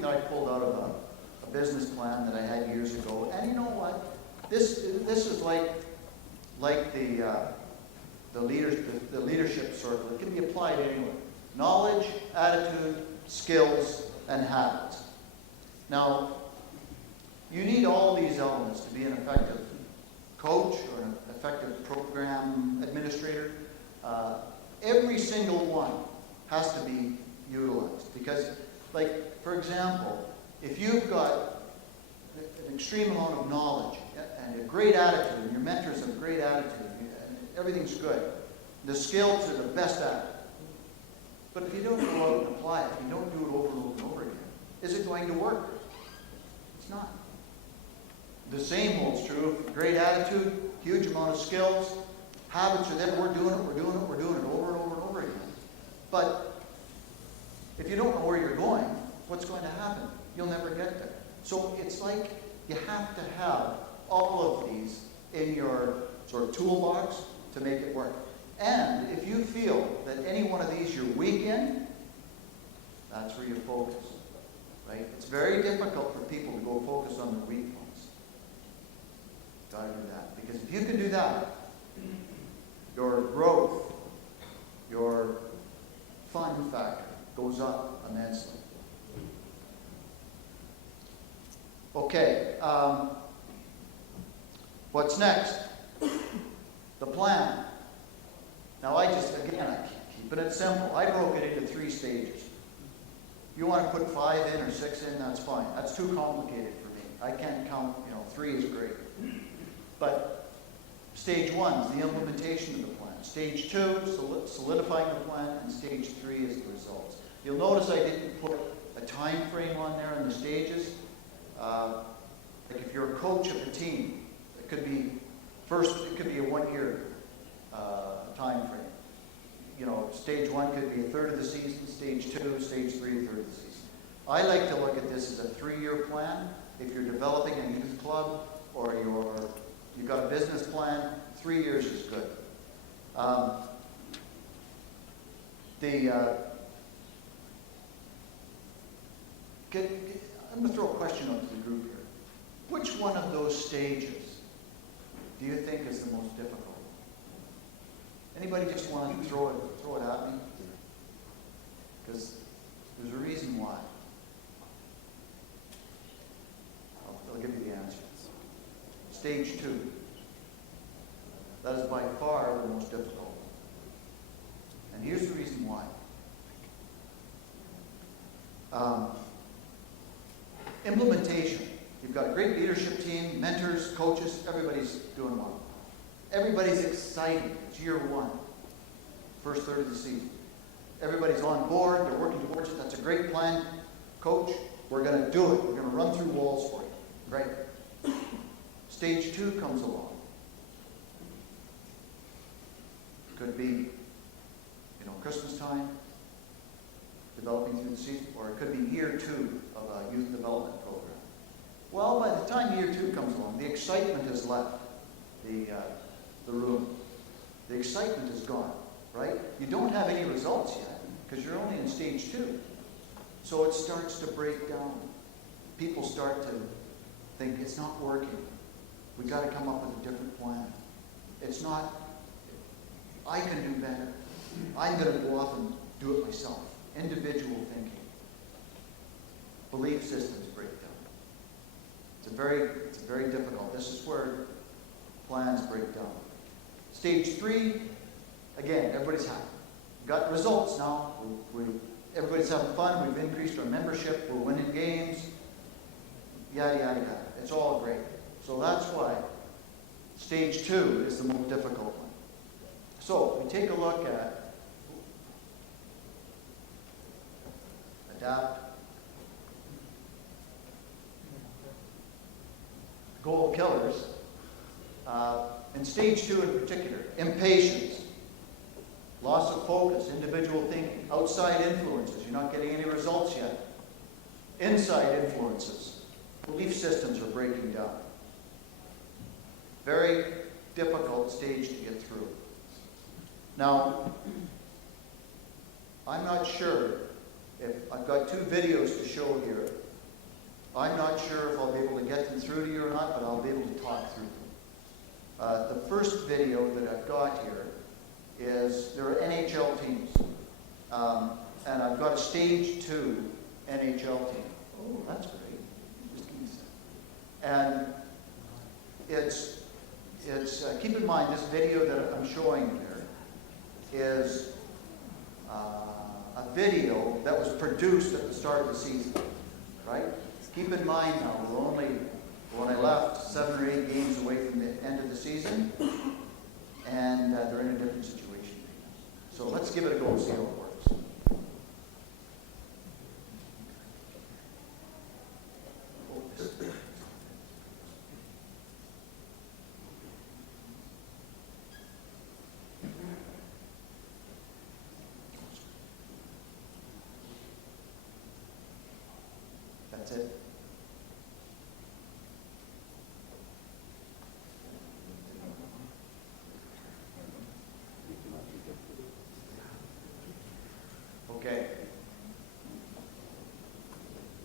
something that I pulled out of a business plan that I had years ago. And you know what? This is like the leadership circle. It can be applied anywhere. Knowledge, attitude, skills, and habits. Now, you need all these elements to be an effective coach or an effective program administrator. Every single one has to be utilized. Because, like, for example, if you've got an extreme amount of knowledge and a great attitude, and your mentors have a great attitude, and everything's good, the skills are the best at it. But if you don't go out and apply it, you don't do it over and over and over again, is it going to work? It's not. The same holds true. Great attitude, huge amount of skills, habits are there. We're doing it over and over again. But if you don't know where you're going, what's going to happen? You'll never get there. So it's like you have to have all of these in your sort of toolbox to make it work. And if you feel that any one of these you're weak in, that's where you focus. Right? It's very difficult for people to go focus on the weak ones. Got to do that. Because if you can do that, your growth, your fun factor goes up immensely. Okay. What's next? The plan. Now I'm keeping it simple. I broke it into 3 stages. You want to put 5 in or 6 in, that's fine. That's too complicated for me. I can't count, 3 is great. But stage 1 is the implementation of the plan. Stage 2, solidifying the plan, and stage 3 is the results. You'll notice I didn't put a time frame on there in the stages. Like if you're a coach of a team, it could be a 1-year time frame. Stage 1 could be a third of the season, stage 2, stage 3, a third of the season. I like to look at this as a 3-year plan. If you're developing a youth club or you've got a business plan, 3 years is good. I'm going to throw a question out to the group here. Which one of those stages do you think is the most difficult? Anybody just want to throw it at me? Because there's a reason why. I'll give you the answer. Stage 2. That is by far the most difficult. And here's the reason why. Implementation. You've got a great leadership team, mentors, coaches, everybody's doing well. Everybody's excited. It's year 1, first third of the season. Everybody's on board. They're working towards it. That's a great plan. Coach, we're going to do it. We're going to run through walls for you. Great. Stage 2 comes along. Could be, Christmas time, developing through the season, or it could be year 2 of a youth development program. Well, by the time year 2 comes along, the excitement has left the room. The excitement is gone, right? You don't have any results yet because you're only in stage 2. So it starts to break down. People start to think it's not working. We've got to come up with a different plan. It's not, I can do better. I'm going to go off and do it myself. Individual thinking. Belief systems break down. It's very difficult. This is where plans break down. Stage 3, again, everybody's happy. We've got results now. Everybody's having fun. We've increased our membership. We're winning games. Yada, yada, yada. It's all great. So that's why stage 2 is the most difficult one. So we take a look at adapt, goal killers. In stage 2 in particular, impatience, loss of focus, individual thinking, outside influences, you're not getting any results yet. Inside influences, belief systems are breaking down. Very difficult stage to get through. Now, I'm not sure if I've got 2 videos to show here I'm not sure if I'll be able to get them through to you or not, but I'll be able to talk through them. The first video that I've got here is, there are NHL teams. And I've got a stage 2 NHL team. Oh, that's great. Just give me a second. And it's keep in mind, this video that I'm showing here is a video that was produced at the start of the season, right? Keep in mind now, we're only, when I left, 7 or 8 games away from the end of the season, and they're in a different situation. So let's give it a go and see how it works. That's it. Okay.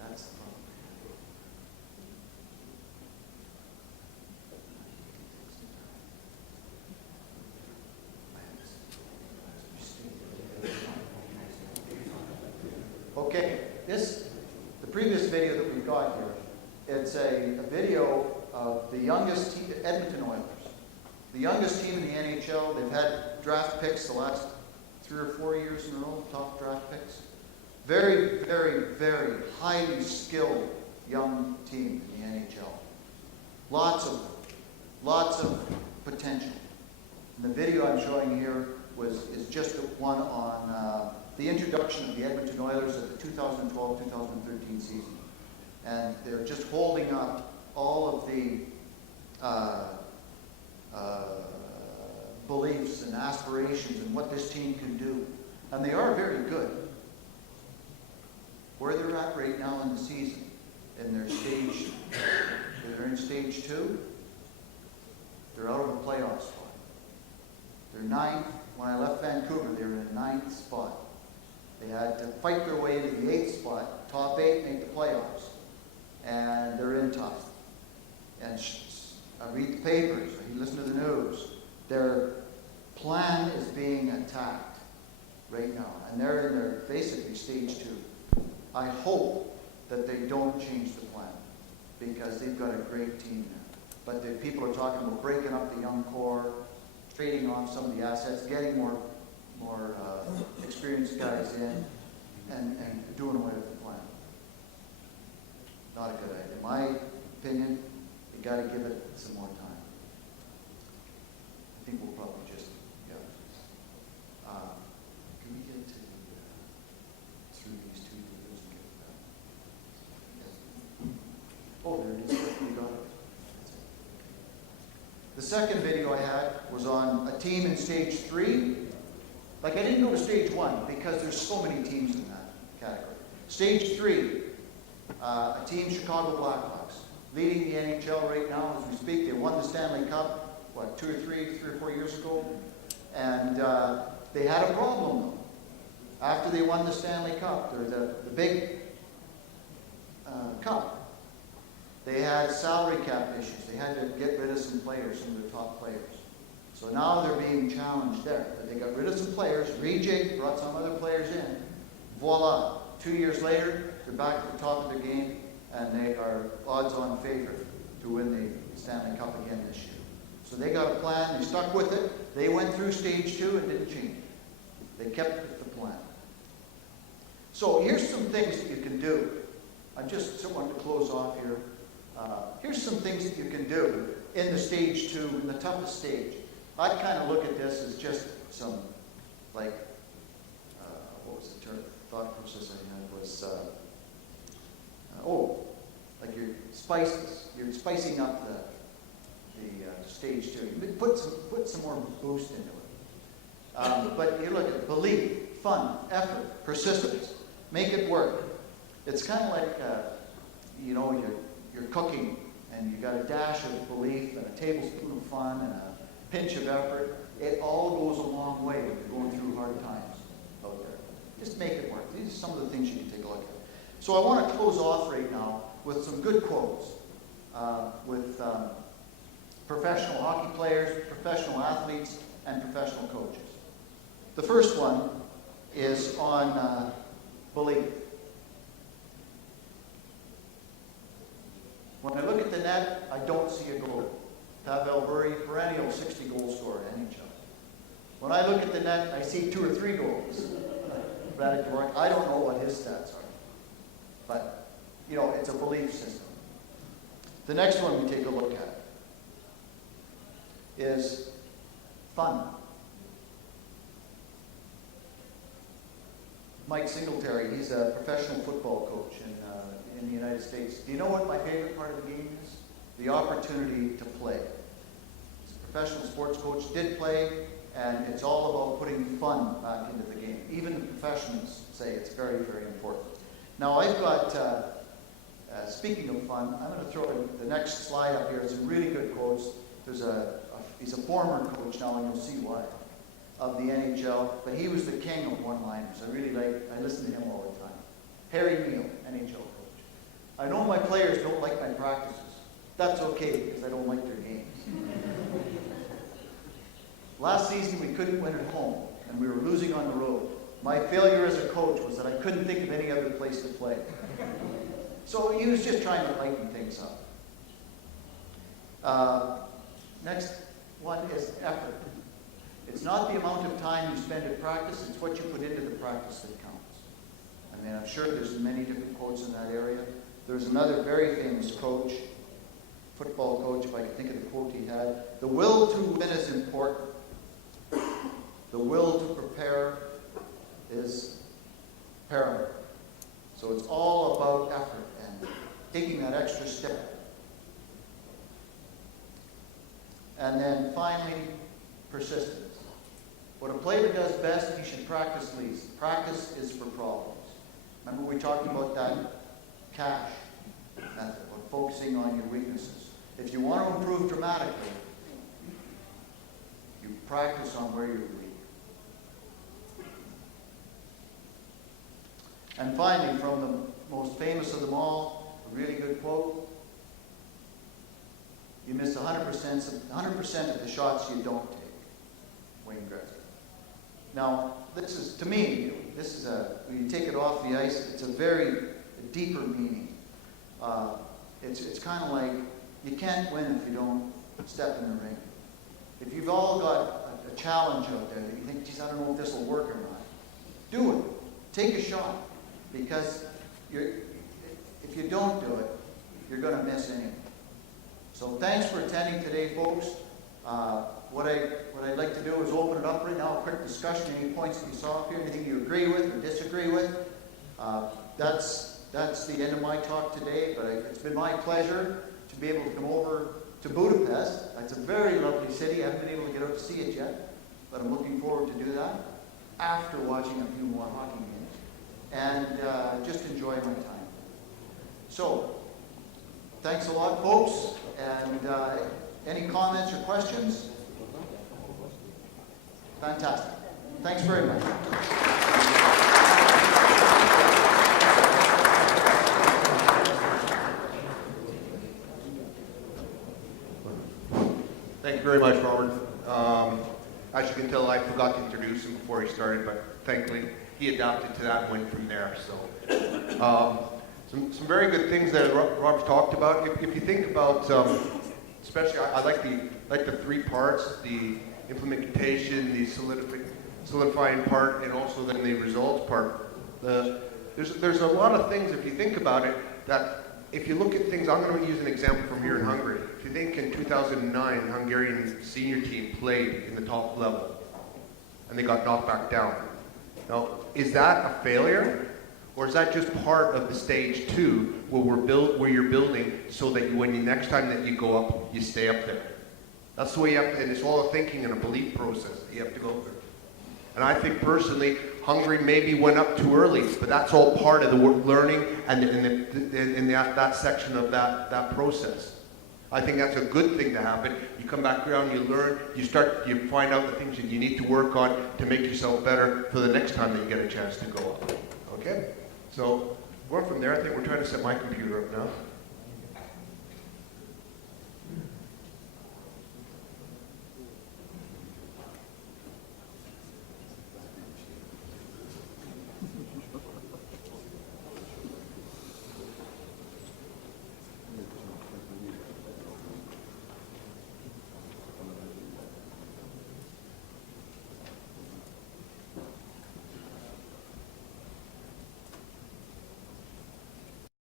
That's the problem. Okay, the previous video that we've got here, it's a video of the youngest team, Edmonton Oilers. The youngest team in the NHL. They've had draft picks the last 3 or 4 years in a row, top draft picks. Very, very, very highly skilled young team in the NHL. Lots of potential. And the video I'm showing here is just one on the introduction of the Edmonton Oilers at the 2012-2013 season. And they're just holding up all of the beliefs and aspirations and what this team can do. And they are very good. Where they're at right now in the season, in their stage, they're in stage 2, they're out of a playoff spot. They're 9th. When I left Vancouver, they were in the 9th spot. They had to fight their way into the 8th spot. Top 8 make the playoffs. And they're in tough. And I read the papers, I listen to the news. Their plan is being attacked right now. And they're in their basically stage 2. I hope that they don't change the plan, because they've got a great team there. But the people are talking about breaking up the young core, trading off some of the assets, getting more experienced guys in, and doing away with the plan. Not a good idea. In my opinion, you got to give it some more time. I think we'll probably just, yeah. Can we get to through these 2 videos and get that? Oh, there it is. You got it. The second video I had was on a team in stage 3. Like, I didn't go to stage 1 because there's so many teams in that category. Stage 3, a team, Chicago Blackhawks, leading the NHL right now as we speak. They won the Stanley Cup, 2 or 3 or 4 years ago, and they had a problem though. After they won the Stanley Cup, the big cup, they had salary cap issues. They had to get rid of some players, some of their top players. So now they're being challenged there. They got rid of some players, rejigged, brought some other players in. Voila. 2 years later, they're back at the top of their game, and they are odds-on favorite to win the Stanley Cup again this year. So they got a plan. They stuck with it. They went through stage 2 and didn't change it. They kept with the plan. So here's some things that you can do. I just want to close off here. Here's some things that you can do in the stage 2, in the toughest stage. I kind of look at this as just some, like, what was the thought process I had was, like your spices. You're spicing up the stage 2. You put some more boost into it. But you look at belief, fun, effort, persistence. Make it work. It's kind of like, you're cooking, and you got a dash of belief and a tablespoon of fun and a pinch of effort. It all goes a long way when you're going through hard times out there. Just make it work. These are some of the things you can take a look at. So I want to close off right now with some good quotes with professional hockey players, professional athletes, and professional coaches. The first one is on belief. When I look at the net, I don't see a goal. Pavel Bure, perennial 60-goal scorer in NHL. When I look at the net, I see 2 or 3 goals. Radek Dvorak, I don't know what his stats are. But, you know, it's a belief system. The next one we take a look at is fun. Mike Singletary, he's a professional football coach in the United States. Do you know what my favorite part of the game is? The opportunity to play. He's a professional sports coach, did play, and it's all about putting fun back into the game. Even the professionals say it's very, very important. Now I've got, speaking of fun, I'm going to throw in the next slide up here. Some really good quotes. He's a former coach now, and you'll see why, of the NHL, but he was the king of one-liners. I listen to him all the time. Harry Neal, NHL coach. I know my players don't like my practices. That's okay, because I don't like their games. Last season, we couldn't win at home, and we were losing on the road. My failure as a coach was that I couldn't think of any other place to play. So he was just trying to lighten things up. Next one is effort. It's not the amount of time you spend at practice, it's what you put into the practice that counts. I mean, I'm sure there's many different quotes in that area. There's another very famous coach, football coach, if I can think of the quote he had. The will to win is important. The will to prepare is paramount. So it's all about effort and taking that extra step. And then finally, persistence. What a player does best, he should practice least. Practice is for problems. Remember we talked about that cash method, or focusing on your weaknesses. If you want to improve dramatically, you practice on where you're weak. And finally, from the most famous of them all, a really good quote: you miss 100% of the shots you don't take. Wayne Gretzky. Now, this is, to me, when you take it off the ice, it's a deeper meaning. It's kind of like, you can't win if you don't step in the ring. If you've all got a challenge out there that you think, geez, I don't know if this will work or not, do it. Take a shot. Because if you don't do it, you're going to miss anyway. So thanks for attending today, folks. What I'd like to do is open it up right now, a quick discussion, any points that you saw up here, anything you agree with or disagree with. That's the end of my talk today, but it's been my pleasure to be able to come over to Budapest. It's a very lovely city. I haven't been able to get out to see it yet, but I'm looking forward to do that after watching a few more hockey games and just enjoy my time. So, thanks a lot, folks, and any comments or questions? Fantastic. Thanks very much. Thank you very much, Robert. As you can tell, I forgot to introduce him before he started, but thankfully he adapted to that and went from there. So, some very good things that Robert talked about. If you think about, especially, I like the 3 parts: the implementation, the solidifying part, and also then the results part. There's a lot of things, if you think about it, that if you look at things, I'm going to use an example from here in Hungary. If you think in 2009, Hungarian senior team played in the top level, and they got knocked back down. Now, is that a failure, or is that just part of the stage 2 where you're building so that next time that you go up, you stay up there? That's the way you have to, and it's all a thinking and a belief process that you have to go through. And I think personally, Hungary maybe went up too early, but that's all part of the learning and in that section of that process. I think that's a good thing to happen. You come back around, you learn, you find out the things that you need to work on to make yourself better for the next time that you get a chance to go up. Okay? So, going from there, I think we're trying to set my computer up now.